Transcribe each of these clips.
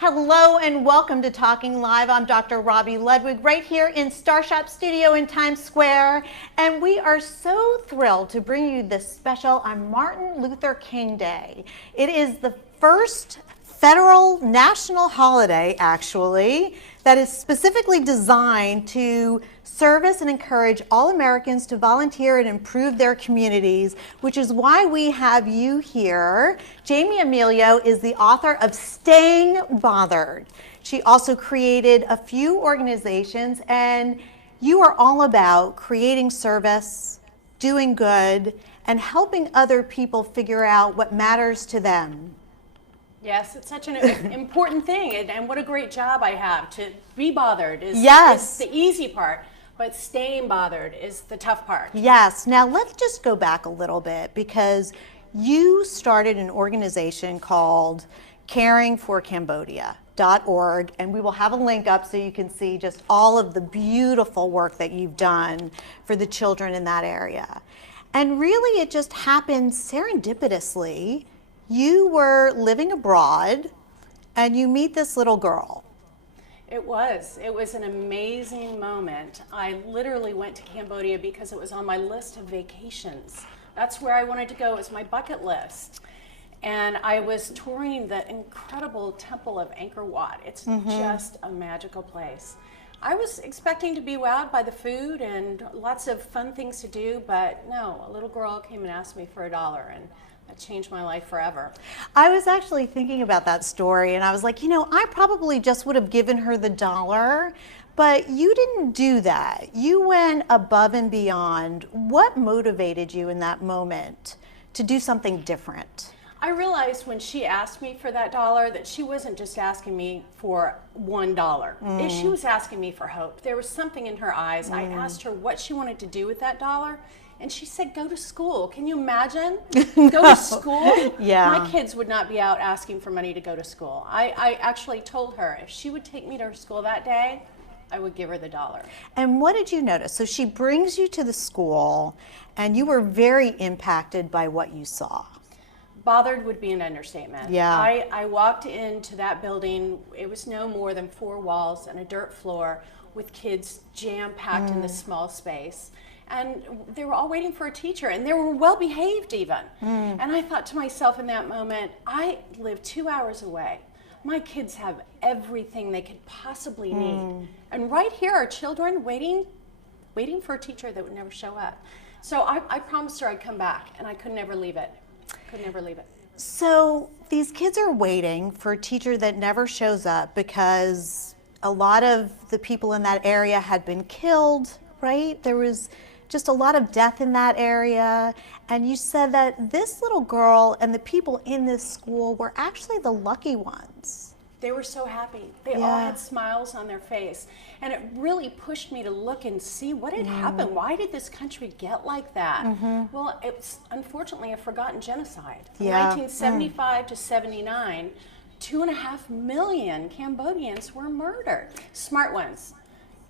Hello and welcome to Talking Live. I'm Dr. Robi Ludwig right here in Starshop Studio in Times Square. And we are so thrilled to bring you this special on Martin Luther King Day. It is the first federal national holiday, actually, that is specifically designed to service and encourage all Americans to volunteer and improve their communities, which is why we have you here. Jamie Amelio is the author of Staying Bothered. She also created a few organizations, and you are all about creating service, doing good, and helping other people figure out what matters to them. Yes, it's such an important thing, and what a great job I have. To be bothered is the easy part, but staying bothered is the tough part. Yes. Now let's just go back a little bit, because you started an organization called caringforcambodia.org, and we will have a link up so you can see just all of the beautiful work that you've done for the children in that area. And really it just happened serendipitously. You were living abroad and you meet this little girl. It was an amazing moment. I literally went to Cambodia because it was on my list of vacations. That's where I wanted to go. It was my bucket list. And I was touring the incredible Temple of Angkor Wat. It's just a magical place. I was expecting to be wowed by the food and lots of fun things to do, but no, a little girl came and asked me for $1, and that changed my life forever. I was actually thinking about that story, and I was like, I probably just would have given her the $1, but you didn't do that. You went above and beyond. What motivated you in that moment to do something different? I realized when she asked me for that $1 that she wasn't just asking me for $1. She was asking me for hope. There was something in her eyes. I asked her what she wanted to do with that $1, and she said, go to school. Can you imagine? No. Go to school? Yeah. My kids would not be out asking for money to go to school. I actually told her if she would take me to her school that day, I would give her the $1. And what did you notice? So she brings you to the school, and you were very impacted by what you saw. Bothered would be an understatement. Yeah. I walked into that building. It was no more than 4 walls and a dirt floor with kids jam-packed in this small space. And they were all waiting for a teacher, and they were well behaved even. And I thought to myself in that moment, I live 2 hours away. My kids have everything they could possibly need. And right here are children waiting for a teacher that would never show up. So I promised her I'd come back, and I could never leave it. Could never leave it. So these kids are waiting for a teacher that never shows up because a lot of the people in that area had been killed, right? There was just a lot of death in that area. And you said that this little girl and the people in this school were actually the lucky ones. They were so happy. They all had smiles on their face. And it really pushed me to look and see what had happened. Why did this country get like that? Well, it's unfortunately a forgotten genocide. From 1975 to 79, 2.5 million Cambodians were murdered. Smart ones.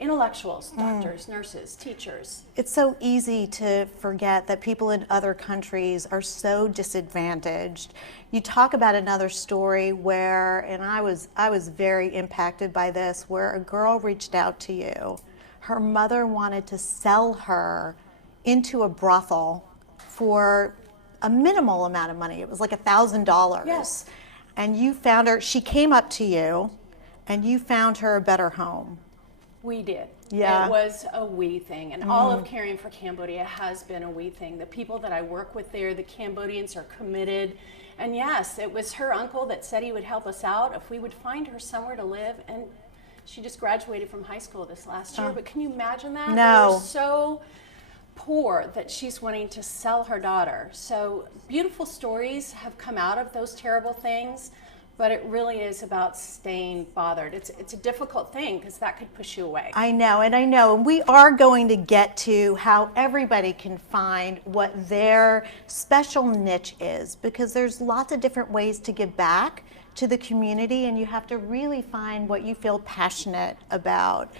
Intellectuals, doctors, nurses, teachers. It's so easy to forget that people in other countries are so disadvantaged. You talk about another story where, and I was very impacted by this, where a girl reached out to you. Her mother wanted to sell her into a brothel for a minimal amount of money. It was like $1,000. Yes. And you found her, she came up to you, and you found her a better home. We did. Yeah. It was a we thing, and all of Caring for Cambodia has been a we thing. The people that I work with there, the Cambodians, are committed. And yes, it was her uncle that said he would help us out if we would find her somewhere to live. And she just graduated from high school this last year. But can you imagine that? No. They're so poor that she's wanting to sell her daughter. So beautiful stories have come out of those terrible things. But it really is about staying bothered. It's a difficult thing because that could push you away. I know. And we are going to get to how everybody can find what their special niche is, because there's lots of different ways to give back to the community, and you have to really find what you feel passionate about.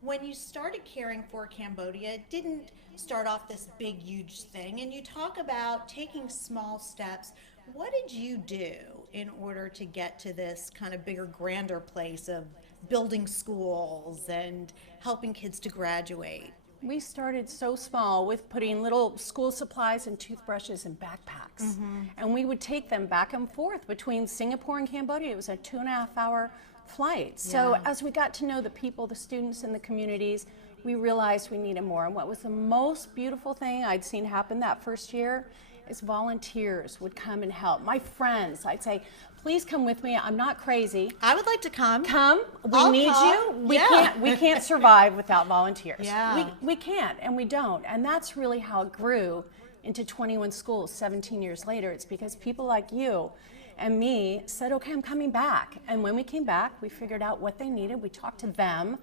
When you started Caring for Cambodia, it didn't start off this big, huge thing, and you talk about taking small steps. What did you do in order to get to this kind of bigger, grander place of building schools and helping kids to graduate? We started so small with putting little school supplies and toothbrushes in backpacks. And we would take them back and forth between Singapore and Cambodia. It was a 2.5-hour flight. So as we got to know the people, the students in the communities, we realized we needed more. And what was the most beautiful thing I'd seen happen that first year is volunteers would come and help. My friends, I'd say, please come with me. I'm not crazy. I would like to come. Come. I'll We need come. you. We can't survive without volunteers. Yeah. We can't, and we don't. And that's really how it grew into 21 schools 17 years later. It's because people like you and me said, okay, I'm coming back. And when we came back, we figured out what they needed. We talked to them.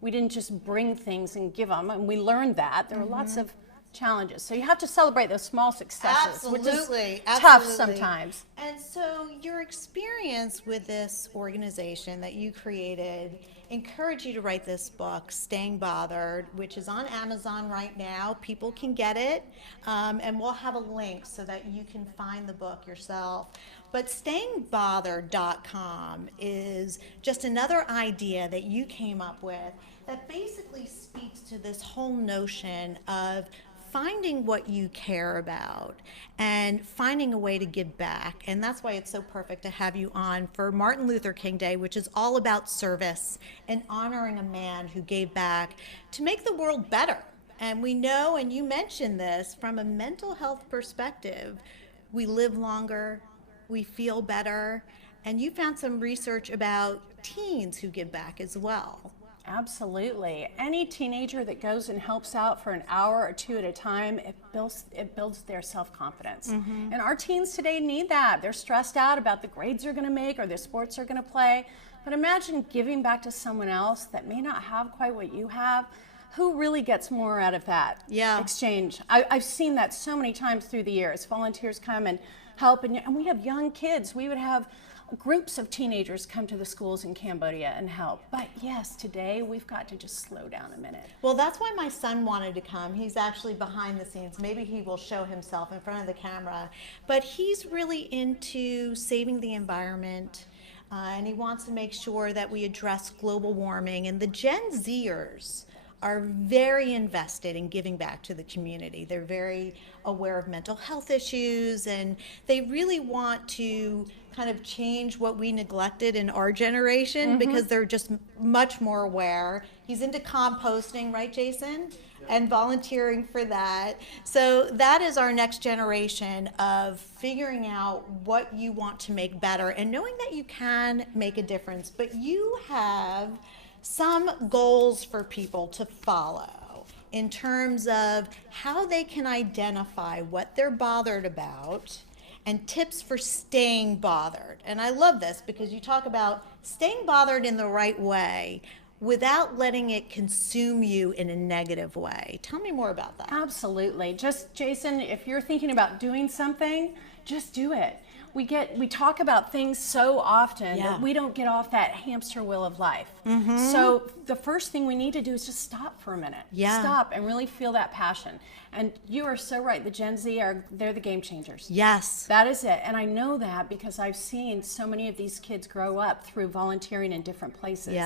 We didn't just bring things and give them. And we learned that. There were lots of challenges. So you have to celebrate those small successes, which is tough sometimes. And so your experience with this organization that you created encouraged you to write this book, Staying Bothered, which is on Amazon right now. People can get it, and we'll have a link so that you can find the book yourself. But stayingbothered.com is just another idea that you came up with that basically speaks to this whole notion of finding what you care about and finding a way to give back. And that's why it's so perfect to have you on for Martin Luther King Day, which is all about service and honoring a man who gave back to make the world better. And we know, and you mentioned this, from a mental health perspective, we live longer, we feel better, and you found some research about teens who give back as well. Absolutely. Any teenager that goes and helps out for an hour or two at a time, it builds their self-confidence. And our teens today need that. They're stressed out about the grades they're going to make or the sports they're going to play. But imagine giving back to someone else that may not have quite what you have. Who really gets more out of that exchange? I've seen that so many times through the years. Volunteers come and help, and we have young kids. We would have groups of teenagers come to the schools in Cambodia and help. But yes, today we've got to just slow down a minute. Well, that's why my son wanted to come. He's actually behind the scenes. Maybe he will show himself in front of the camera. But he's really into saving the environment, and he wants to make sure that we address global warming. And the Gen Zers are very invested in giving back to the community. They're very aware of mental health issues, and they really want to kind of change what we neglected in our generation because they're just much more aware. He's into composting, right, Jason? And volunteering for that. So that is our next generation of figuring out what you want to make better and knowing that you can make a difference. But you have some goals for people to follow in terms of how they can identify what they're bothered about and tips for staying bothered. And I love this because you talk about staying bothered in the right way without letting it consume you in a negative way. Tell me more about that. Absolutely. Just, Jason, if you're thinking about doing something, just do it. We talk about things so often that we don't get off that hamster wheel of life. So the first thing we need to do is just stop for a minute. Stop and really feel that passion. And you are so right. The Gen Z they're the game changers. Yes. That is it. And I know that because I've seen so many of these kids grow up through volunteering in different places.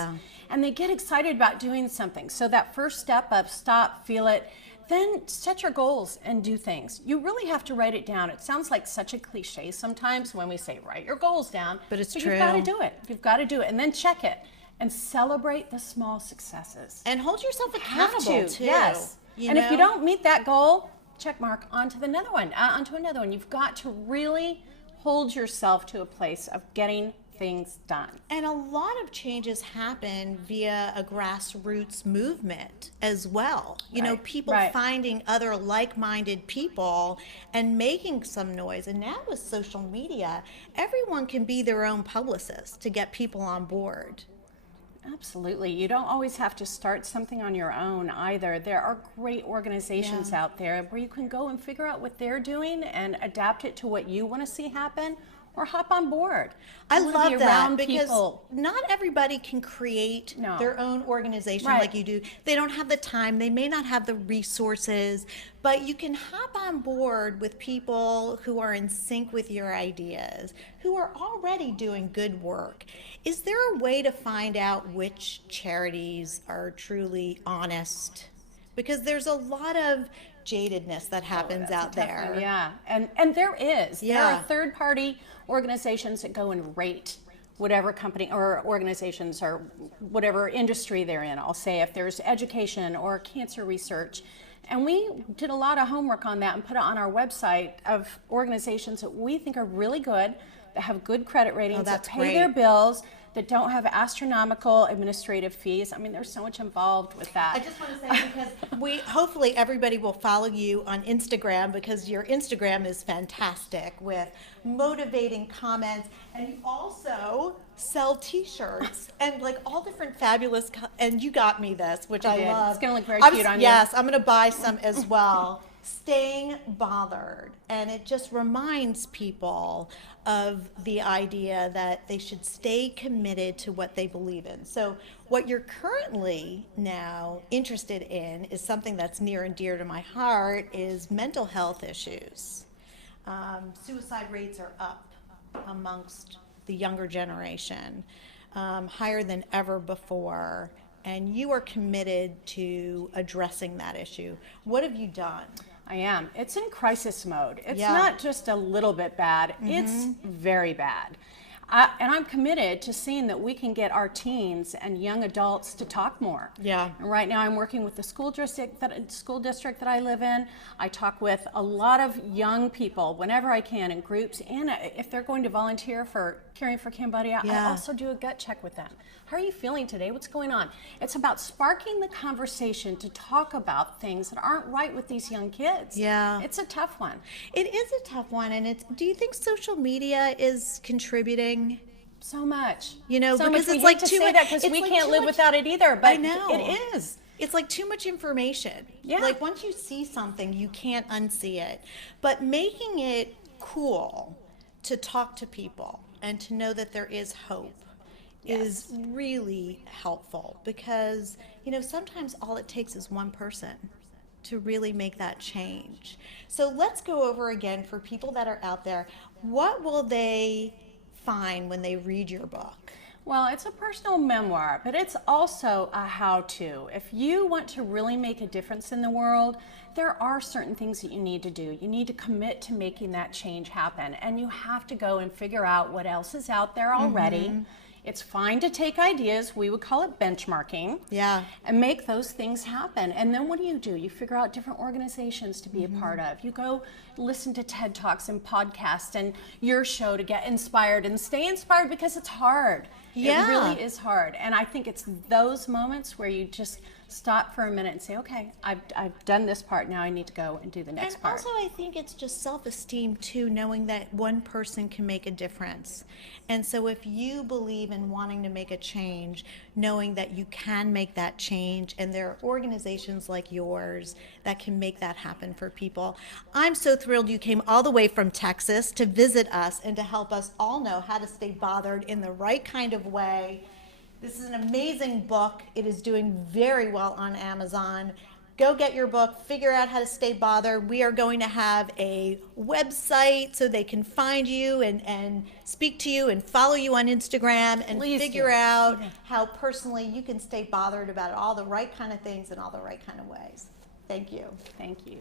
And they get excited about doing something. So that first step of stop, feel it, then set your goals and do things. You really have to write it down. It sounds like such a cliche sometimes when we say write your goals down. But it's true. You've got to do it. You've got to do it. And then check it and celebrate the small successes. And hold yourself accountable too. Yes. And if you don't meet that goal, check mark onto another one. You've got to really hold yourself to a place of getting things done. And a lot of changes happen via a grassroots movement as well. You know, people finding other like-minded people and making some noise. And now with social media, everyone can be their own publicist to get people on board. Absolutely. You don't always have to start something on your own either. There are great organizations out there where you can go and figure out what they're doing and adapt it to what you want to see happen. or hop on board. I wanna love be that around because people. not everybody can create No. their own organization Right. like you do. They don't have the time, they may not have the resources, but you can hop on board with people who are in sync with your ideas, who are already doing good work. Is there a way to find out which charities are truly honest? Because there's a lot of jadedness that happens That's a out tough there. one, yeah, and there is. There Yeah. are third-party organizations that go and rate whatever company or organizations or whatever industry they're in. I'll say if there's education or cancer research. And we did a lot of homework on that and put it on our website of organizations that we think are really good, that have good credit ratings, that that's pay their great. bills, that don't have astronomical administrative fees. I mean, there's so much involved with that. I just want to say, because hopefully everybody will follow you on Instagram, because your Instagram is fantastic with motivating comments, and you also sell t-shirts and like all different fabulous and you got me this, which I did. love. It's gonna look very I'm cute on you. Yes, I'm gonna buy some as well. Staying bothered, and it just reminds people of the idea that they should stay committed to what they believe in. So what you're currently now interested in is something that's near and dear to my heart, is mental health issues. Suicide rates are up amongst the younger generation, higher than ever before, and you are committed to addressing that issue. What have you done? I am. It's in crisis mode. It's Yeah. not just a little bit bad. It's very bad. And I'm committed to seeing that we can get our teens and young adults to talk more. Yeah. And right now I'm working with the school district that I live in. I talk with a lot of young people whenever I can in groups, and if they're going to volunteer for Caring for Cambodia, Yeah. I also do a gut check with them. How are you feeling today? What's going on? It's about sparking the conversation to talk about things that aren't right with these young kids. Yeah. It's a tough one. It is a tough one, and do you think social media is contributing? So much. You know, so because much. it's We like hate to too say much- that because it's we like can't too live much- without it either, but I know. it is. It's like too much information. Yeah. Like once you see something, you can't unsee it. But making it cool to talk to people and to know that there is hope is really helpful, because, you know, sometimes all it takes is one person to really make that change. So let's go over again for people that are out there. What will they find when they read your book? Well, it's a personal memoir, but it's also a how-to. If you want to really make a difference in the world, there are certain things that you need to do. You need to commit to making that change happen, and you have to go and figure out what else is out there already. It's fine to take ideas, we would call it benchmarking, Yeah. and make those things happen. And then what do? You figure out different organizations to be a part of. You go listen to TED Talks and podcasts and your show to get inspired and stay inspired, because it's hard. Yeah. It really is hard. And I think it's those moments where you just stop for a minute and say, okay, I've done this part, now I need to go and do the next And part. also, I think it's just self-esteem too, knowing that one person can make a difference. And so if you believe in wanting to make a change, knowing that you can make that change, and there are organizations like yours that can make that happen for people. I'm so thrilled you came all the way from Texas to visit us and to help us all know how to stay bothered in the right kind of way. This is an amazing book. It is doing very well on Amazon. Go get your book, figure out how to stay bothered. We are going to have a website so they can find you and speak to you and follow you on Instagram and Please figure do. out how personally you can stay bothered about all the right kind of things in all the right kind of ways. Thank you. Thank you.